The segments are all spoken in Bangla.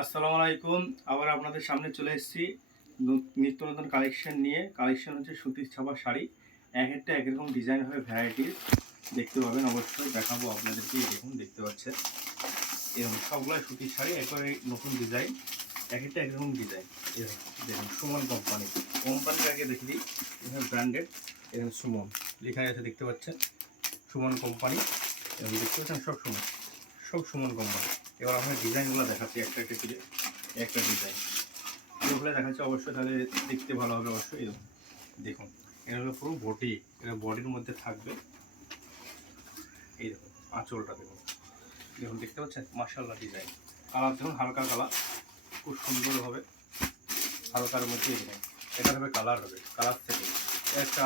আসসালামু আলাইকুম। আবার আপনাদের সামনে চলে এসেছি নিত্য নতুন কালেকশন নিয়ে। কালেকশন হচ্ছে সুতির ছাপা শাড়ি। এক একটা এক রকম ডিজাইন হবে, ভ্যারাইটিস দেখতে পাবেন। অবশ্যই দেখাবো আপনাদেরকে। দেখুন, দেখতে পাচ্ছেন এরকম সবগুলো সুতির শাড়ি, একবারে নতুন ডিজাইন, এক একটা একরকম ডিজাইন। এরকম দেখুন, সুমন কোম্পানির আগে দেখে দিই। এখানে ব্র্যান্ডেড, এখানে সুমন লেখা আছে, দেখতে পাচ্ছেন সুমন কোম্পানি। এবং দেখতে পাচ্ছেন সব সুমন কোম্পানি। এবার আপনার ডিজাইনগুলো দেখাচ্ছি একটা একটা করে, একটা ডিজাইন এগুলো দেখাচ্ছি। অবশ্যই তাহলে দেখতে ভালো হবে। অবশ্যই এরকম দেখুন, এটা হলো পুরো বডি, এটা বডির মধ্যে থাকবে। এই দেখুন আঁচলটা দেখুন, দেখুন দেখতে পাচ্ছেন মাশাআল্লাহ ডিজাইন। কালার দেখুন, হালকা কালার, খুব সুন্দর হবে। হালকার মধ্যে দেখুন, এটা হবে কালার থেকে একটা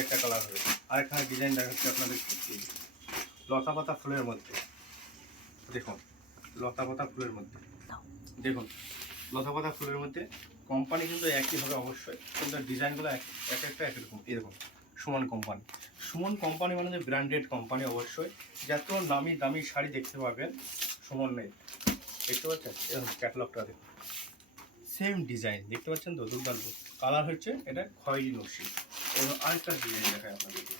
একটা কালার হবে। আরেকখানে ডিজাইন দেখাচ্ছি আপনাদের। লতা পাতা ফুলের মধ্যে দেখুন, লতা পাতা ফুলের মধ্যে দেখুন, লতা পাতা ফুলের মধ্যে কোম্পানি কিন্তু একই হবে অবশ্যই, কিন্তু ডিজাইনগুলো এক একটা একরকম। এরকম সুমন কোম্পানি মানে যে ব্র্যান্ডেড কোম্পানি। অবশ্যই যত নামি দামি শাড়ি দেখতে পাবেন সুমন নেই, দেখতে পাচ্ছেন। এরকম ক্যাটালগটা দেখুন, সেম ডিজাইন দেখতে পাচ্ছেন তো, দুর্দান্ত। কালার হচ্ছে এটা খয়েরি নকশি। এবং আরেকটা ডিজাইন দেখায় আপনাদেরকে।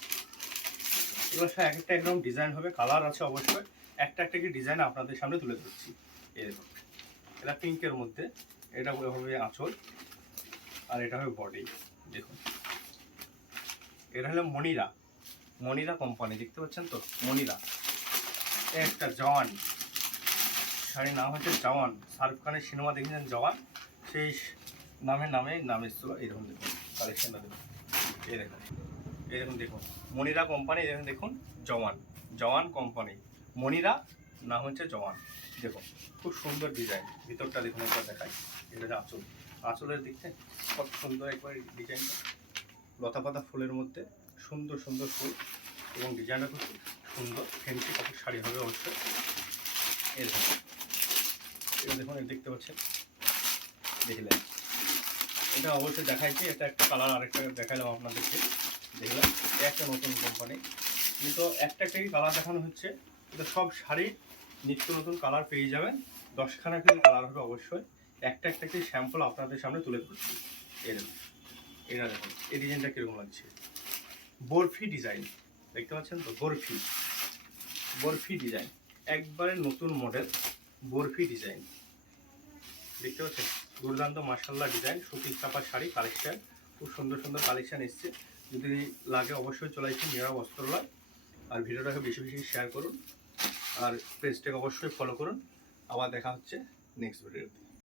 এবার এক একটা একদম ডিজাইন হবে, কালার আছে অবশ্যই। একটা একটা কি ডিজাইন আপনাদের সামনে তুলে ধরছি। এরকম এটা পিঙ্কের মধ্যে, এটা হবে আঁচল, আর এটা হবে বডি। দেখুন, এটা হলো মনিরা কোম্পানি, দেখতে পাচ্ছেন তো মনিরা। একটা জওয়ান শাড়ির নাম হচ্ছে জওয়ান। শাহরুখ খানের সিনেমা দেখেছেন জওয়ান, সেই নাম এসেছিল। এরকম দেখুন কালেকশনটা দেখুন, এরকম দেখুন মনিরা কোম্পানি। এরকম দেখুন জওয়ান কোম্পানি, মনিরা নাম হচ্ছে জওয়ান। দেখুন খুব সুন্দর ডিজাইন। ভিতরটা দেখুন একবার দেখায়। এটা হচ্ছে আঁচলের দিকটা কত সুন্দর একবার ডিজাইনটা। লতা পাতা ফুলের মধ্যে সুন্দর সুন্দর ফুল, এবং ডিজাইনটা খুব সুন্দর। ফ্যান্সি কাপড় শাড়ি হবে অবশ্যই। এরকম এটা দেখুন, দেখতে পাচ্ছেন, দেখলেন। এটা অবশ্যই দেখাইছি, এটা একটা কালার, আরেকটা দেখাইলাম আপনাদেরকে। দেখলাম একটা নতুন কোম্পানি, কিন্তু একটা একটাই কালার দেখানো হচ্ছে। কিন্তু সব শাড়ির নিত্য নতুন কালার পেয়ে যাবেন। 10খানা কিন্তু কালার হবে অবশ্যই। একটা একটাকে স্যাম্পল আপনাদের সামনে তুলে ধরছি। এরকম এটা দেখুন, এই ডিজাইনটা কীরকম লাগছে। বরফি ডিজাইন, দেখতে পাচ্ছেন তো, বরফি ডিজাইন, একবারে নতুন মডেল বরফি ডিজাইন, দেখতে পাচ্ছেন। দুর্দান্ত মাশাআল্লাহ ডিজাইন। সুতির চাপা শাড়ি কালেকশন, খুব সুন্দর সুন্দর কালেকশন এসছে। যদি লাগে অবশ্যই চলে আসুন মেয়েরা বস্ত্রালয়। আর ভিডিওটাকে বেশি বেশি শেয়ার করুন, আর পেজটাকে অবশ্যই ফলো করুন। আবার দেখা হচ্ছে নেক্সট ভিডিওতে।